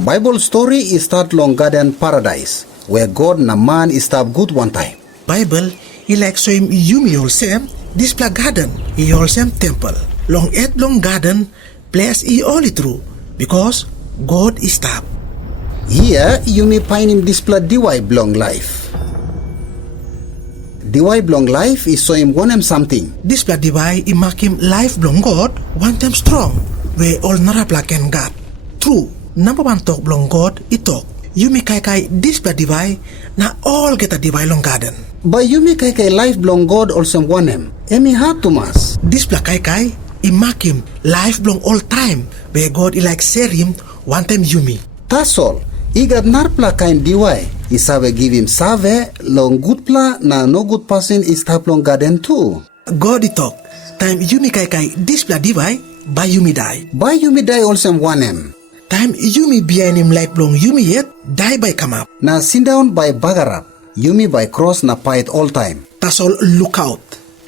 Bible story is start long garden paradise, where God na man is start good one time. Bible, he like so him yumi olsem, this pla garden, he olsem temple. Long et long garden, place he only true, because God is stop. Here, you may find him display DY belong life. DY belong life is so him want him something. This pla DY, he make him life belong God, want them strong, where all narapla can God. True, number one talk belong God, he talk. You may kai this pla DY, na all get a DY long garden. But you may kai life belong God also want him. Emi hard to mas. This pla kai, he make him life belong all time, where God he like share him, want them yumi. That's all. He got narpla kind DY. He save give him save long good pla na no good person is tap long garden too. God he talk. Time yumi kai this pla DY, by yumi die. By yumi die also want him. Time yumi behind him like long yumi yet die by come up. Na sit down by bagarap. Yumi by cross na fight all time. That's all look out.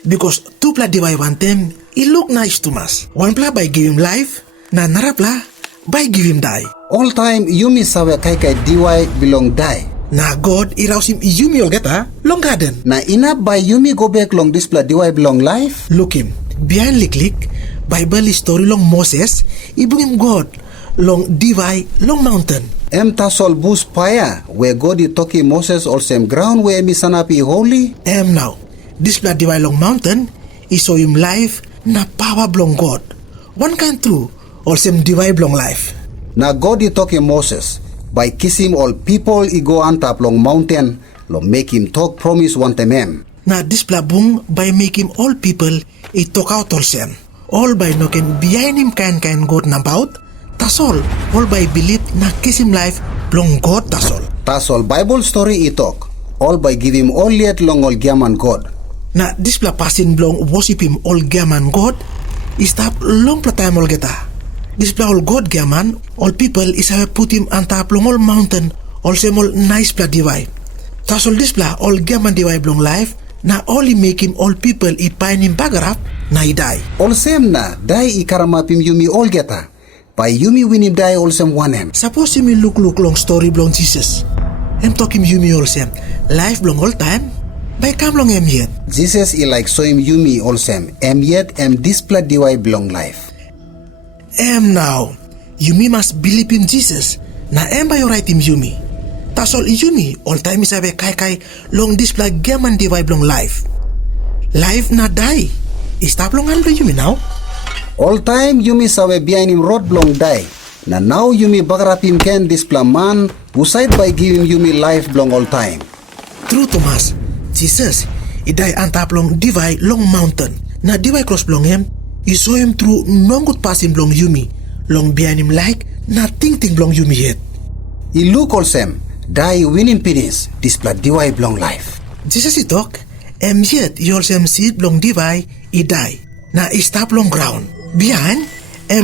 Because two pla DY want them, he look nice to us. One pla by give him life, na another pla by give him die. All time Yumi sawe kai DY belong die. Na God he rouse him Yumi olgeta long garden. Na ina by Yumi go back long display DY belong life. Look him behind lick Bible story long Moses he bring him God long DY long mountain. Tasol bus paya where God is talking Moses all same ground where mi sanapi holy. Now display DY long mountain he saw him life na power belong God. One kind true all same DY belong life. Na God is talking Moses by kissing all people he go on top long mountain lo make him talk promise one time. Na display bung by make him all people he talk out all same. All by knocking behind him kind God na bout. That's all by believe na kiss him life long God that's all. That's all Bible story he talk. All by give him all yet long all gaman God. Na display passing long worship him all gaman God. He stop long time all geta. Display all God gaman, all people is have put him on top long all mountain, all same all nice pla DY. Tas all display all gaman DY belong life, na only make him all people he pine him bagarap, na he die. All same na, die I karamapim Yumi all geta. By Yumi win him die all same one him. Suppose him look long story belong Jesus. Him talk him Yumi all same, life belong all time, by come long him yet. Jesus he like so him Yumi all same, yet display DY belong life. Now, Yumi must believe in Jesus. Na by right him Yumi. Tas all Yumi all time is have kai long display gaman DY belong life. Life na die. Stop long hand Yumi now. All time Yumi sawe behind him road belong die. Na now Yumi bagarap him can display man who side by giving Yumi life belong all time. True Thomas, Jesus he die on top long DY long mountain. Na DY cross belong him. He saw him through no good passing belong Yumi. Long behind him like nothing belong Yumi yet. He look all same. Die winning pennies. Display DY belong life. Jesus he talk. Yet he also see belong DY he die. Na he stop long ground. Behind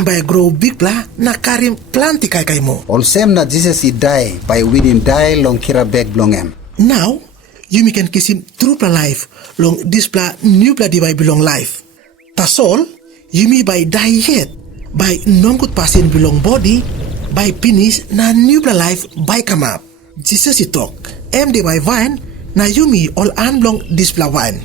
by grow big pla na carry him plenty kai mo. All same na Jesus he die by winning die long kira back belong him. Now Yumi can kiss him through pla life long display new pla DY belong life. Tas all Yumi by die yet, by non good passing belong body, by penis na new life by come up. Jesus he talk. DY vine, na Yumi all unbelong display wine.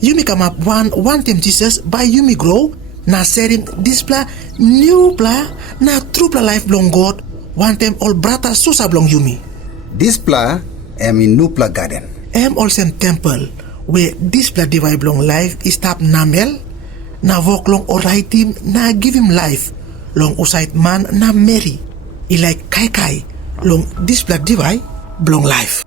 Yumi come up one time Jesus by Yumi grow, na sharing display new pla, na true life belong God, one time all brother susa belong Yumi. Display in new pla garden. All same temple, where display DY belong life is tap namel, na walk long alright him na give him life long usait man na Mary. I like kai long display DY belong life.